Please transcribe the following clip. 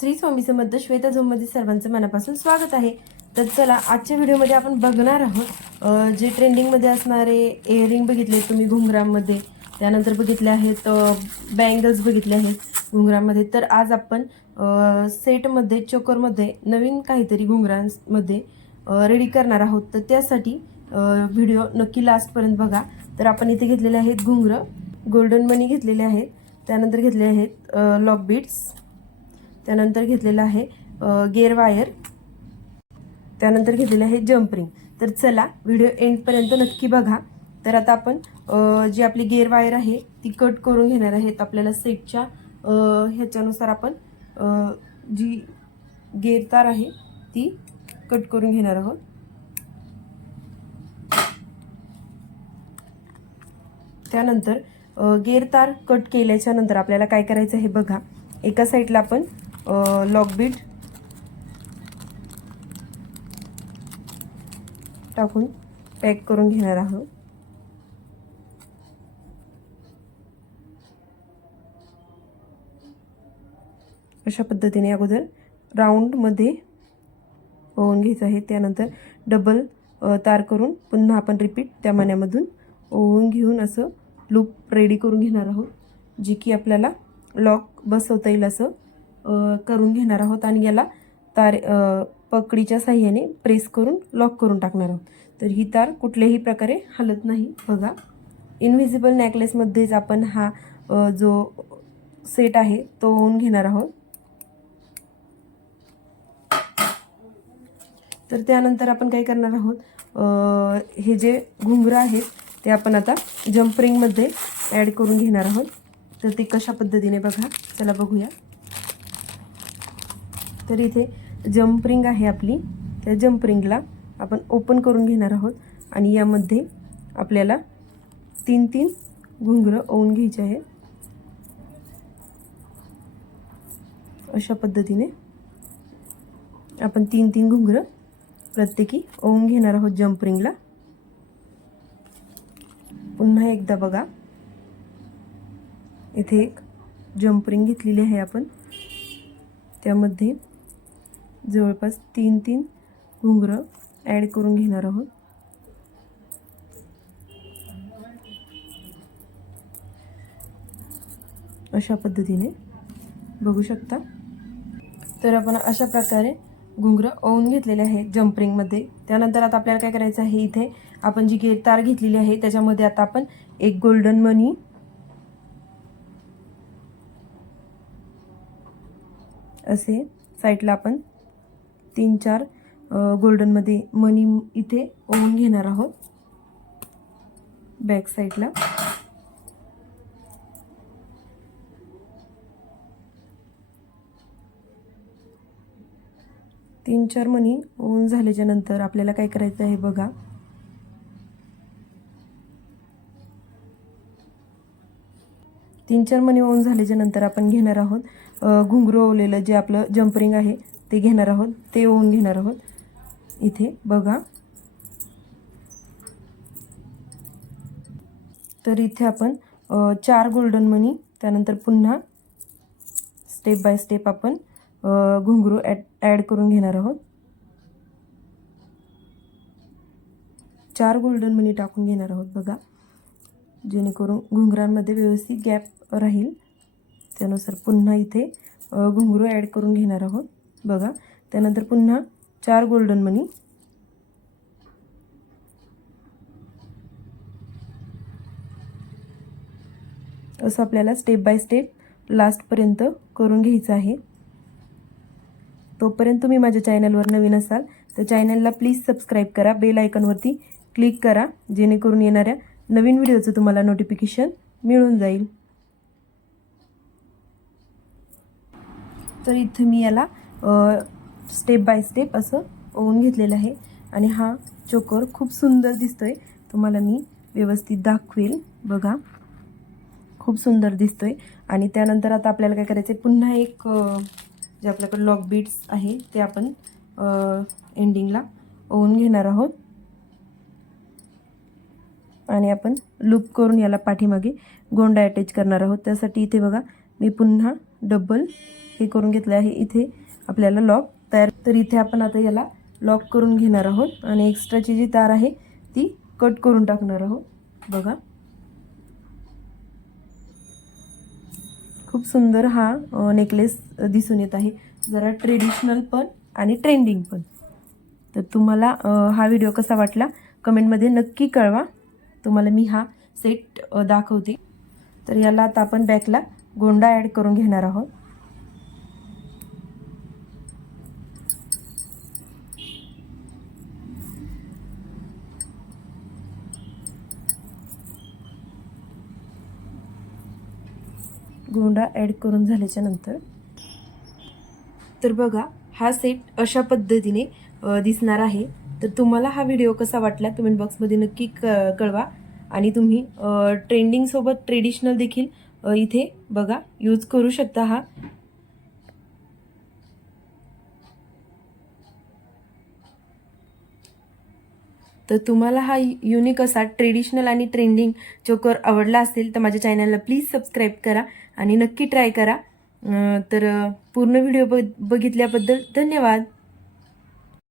श्री स्वामी समर्थ श्वेता झोममध्ये सर्वांचं मनापासून स्वागत आहे। तर चला आजच्या व्हिडिओमध्ये आपण बघणार आहोत जे ट्रेंडिंगमध्ये असणारे इयरिंग बघितले तुम्ही घुंगरामध्ये, त्यानंतर बघितले आहेत बँगल्स बघितले आहेत घुंगरामध्ये। तर आज आपण सेटमध्ये चोकरमध्ये नवीन काहीतरी घुंगरांमध्ये रेडी करणार आहोत। तर त्यासाठी व्हिडिओ नक्की लास्टपर्यंत बघा। तर आपण इथे घेतलेले आहेत घुंगरं, गोल्डन मनी घेतलेले आहेत, त्यानंतर घेतले आहेत लॉक बीट्स, त्यानंतर घेतलेला आहे गेअर वायर, त्यानंतर घेतलेलं आहे जंप रिंग। तर चला व्हिडिओ एंडपर्यंत नक्की बघा। तर आता आपण जी आपली गेअर वायर आहे ती कट करून घेणार आहेत। आपल्याला सेटच्या ह्याच्यानुसार आपण जी गेअर तार आहे ती कट करून घेणार आहोत। त्यानंतर गेअर तार कट केल्याच्या नंतर आपल्याला काय करायचं आहे बघा। एका साईडला आपण लॉक बीट टाकून पॅक करून घेणार आहोत। अशा पद्धतीने अगोदर राऊंड मध्ये ओवून घ्यायचं आहे, त्यानंतर डबल तार करून पुन्हा आपण रिपीट त्या मण्यामधून ओवून घेऊन असं लूप रेडी करून घेणार आहोत, जी की आपल्याला लॉक बसवता येईल असं करून घेणार आहोत। आणि याला तार पकडीच्या साहाय्याने प्रेस करून लॉक करून टाकणार आहोत। तर ही तार कुठल्याही प्रकारे हलत नाही बघा। इनव्हिजिबल नेकलेसमध्येच आपण हा जो सेट आहे तो ओवून घेणार आहोत। तर त्यानंतर आपण काय करणार आहोत, हे जे घुंगरं आहेत ते आपण आता जंप रिंगमध्ये ॲड करून घेणार आहोत। तर ते कशा पद्धतीने बघा, चला बघूया। तर इथे जंप रिंग आहे आपली, त्या जंप रिंगला आपण ओपन करून घेणार आहोत आणि यामध्ये आपल्याला 3 घुंगरं ओवून घ्यायचे आहेत। अशा पद्धतीने आपण 3 घुंगरं प्रत्येकी ओवून घेणार आहोत जंप रिंगला। पुन्हा एकदा बघा, इथे एक जंप रिंग घेतलेली आहे आपण, त्यामध्ये जवळपास 3 घुंगरं ॲड करून घेणार आहोत। अशा पद्धतीने बघू शकता। तर आपण अशा प्रकारे घुंगरं ओवून घेतलेले आहे जंप रिंगमध्ये। त्यानंतर आता आपल्याला काय करायचं आहे, इथे आपण जी गेअर तार घेतलेली आहे त्याच्यामध्ये आता आपण एक गोल्डन मनी, असे साईडला आपण 3-4 गोल्डन मध्ये मनी इथे ओवून घेणार आहोत बॅक साईडला। तीन चार मनी ओवून झाल्याच्या नंतर आपल्याला काय करायचं आहे बघा। तीन चार मनी ओवून झाल्याच्या नंतर आपण घेणार आहोत घुंगरू ओवलेलं जे आपलं जंप रिंग आहे ते घेणार आहोत, ते ओवून घेणार आहोत इथे बघा। तर इथे आपण 4 गोल्डन मनी, त्यानंतर पुन्हा स्टेप बाय स्टेप आपण घुंगरू ॲड करून घेणार आहोत। 4 गोल्डन मनी टाकून घेणार आहोत बघा, जेणेकरून घुंगरांमध्ये व्यवस्थित गॅप राहील। त्यानुसार पुन्हा इथे घुंगरू ॲड करून घेणार आहोत बघा। त्यानंतर पुन्हा 4 गोल्डन मनी, असं आपल्याला स्टेप बाय स्टेप लास्टपर्यंत करून घ्यायचं आहे। तोपर्यंत तुम्ही माझ्या चॅनलवर नवीन असाल तर चॅनलला प्लीज सबस्क्राईब करा, बेल आयकॉनवरती क्लिक करा, जेणेकरून येणाऱ्या नवीन व्हिडिओचं तुम्हाला नोटिफिकेशन मिळून जाईल। तर इथे मी याला स्टेप बाय स्टेप असं ओवून घेतलेलं आहे आणि हा चोकर खूप सुंदर दिसतोय, तुम्हाला मी व्यवस्थित दाखवेल बघा, खूप सुंदर दिसतोय। आणि त्यानंतर आता आपल्याला काय करायचं आहे, पुन्हा एक जे आपल्याकडे लॉक बीट्स आहे ते आपण एंडिंगला ओवून घेणार आहोत आणि आपण लूप करून याला पाठीमागे गोंडा अटॅच करणार आहोत। त्यासाठी इथे बघा मी पुन्हा डबल हे करून घेतलं आहे. इथे आपल्याला लॉक तयार, तर इथे आपण आता याला लॉक करून घेणार आहोत आणि एक्स्ट्राची जी तार आहे ती कट करून टाकणार आहोत. बघा, खूप सुंदर हा नेकलेस दिसून येत आहे, जरा ट्रेडिशनल पण आणि ट्रेंडिंग पण. तर तुम्हाला हा व्हिडिओ कसा वाटला कमेंटमध्ये नक्की कळवा. तुम्हाला मी हा सेट दाखवते. तर याला आता आपण बॅकला गोंडा ॲड करून घेणार आहोत. गोंडा ॲड करून झाल्याच्या नंतर तर बघा, हा सेट अशा पद्धतीने दिसणार आहे. तर तुम्हाला हा व्हिडिओ कसा वाटला कमेंट बॉक्समध्ये नक्की कळवा. आणि तुम्ही ट्रेंडिंगसोबत ट्रेडिशनल देखील इथे बघा यूज करू शकता हा. तर तुम्हाला हा युनिक असा ट्रेडिशनल आणि ट्रेंडिंग चोकर आवडला असेल तर माझ्या चॅनलला प्लीज सबस्क्राईब करा आणि नक्की ट्राय करा. तर पूर्ण व्हिडिओ बघितल्याबद्दल धन्यवाद.